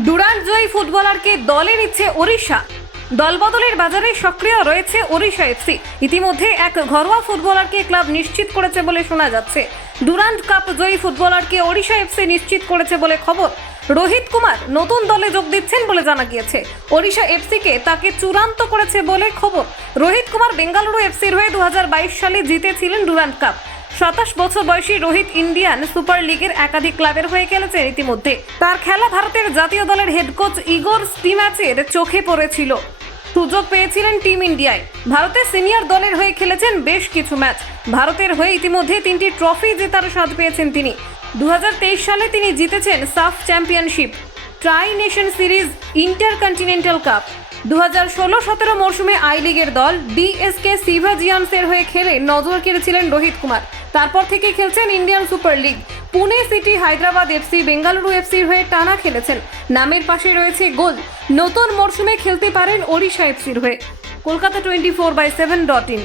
Durand জয়ী ফুটবলারকে দলে নিচ্ছে ওড়িশা। দলবদলের বাজারে সক্রিয় রয়েছে ওড়িশা এফসি ইতিমধ্যে এক ঘরোয়া ফুটবলারকে ক্লাব নিশ্চিত করেছে বলে শোনা যাচ্ছে। ডুরান্ট কাপ জয়ী ফুটবলারকে ওড়িশা এফসি নিশ্চিত করেছে বলে খবর। রোহিত কুমার নতুন দলে যোগ দিচ্ছেন বলে জানা গিয়েছে। ওড়িশা এফসিকে তাকে চূড়ান্ত করেছে বলে খবর। রোহিত কুমার বেঙ্গালুরু এফসির হয়ে দুহাজার বাইশ সালে জিতেছিলেন ডুরান্ট কাপ। সাতাশ বছর বয়সী রোহিত ইন্ডিয়ান সুপার লিগের একাধিক ক্লাবের হয়ে খেলেছেন ইতিমধ্যে। তার খেলা ভারতের জাতীয় দলের হেড কোচ ইগোর স্টিম্যাচের চোখে পড়েছিল। সুযোগ পেয়েছিলেন টিম ইন্ডিয়ায়। ভারতের সিনিয়র দলের হয়ে খেলেছেন বেশ কিছু ম্যাচ। ভারতের হয়ে ইতিমধ্যে তিনটি ট্রফি জেতার স্বাদ পেয়েছেন তিনি। দু হাজার তেইশ সালে তিনি জিতেছেন SAFF championship, tri nation series, intercontinental cup. দু হাজার ষোলো সতেরো মরশুমে আই লিগের দল ডিএসকে সিভাজিয়ান্সের হয়ে খেলে নজর কেড়েছিলেন রোহিত কুমার। তারপর থেকে খেলছেন Indian super league. Pune city, Hyderabad FC Bengaluru এফসির হয়ে টানা খেলেছেন। নামের পাশে রয়েছে গোল। নতুন মরশুমে খেলতে পারেন ওড়িশা এফসির হয়ে। Kolkata twenty four by seven dot in.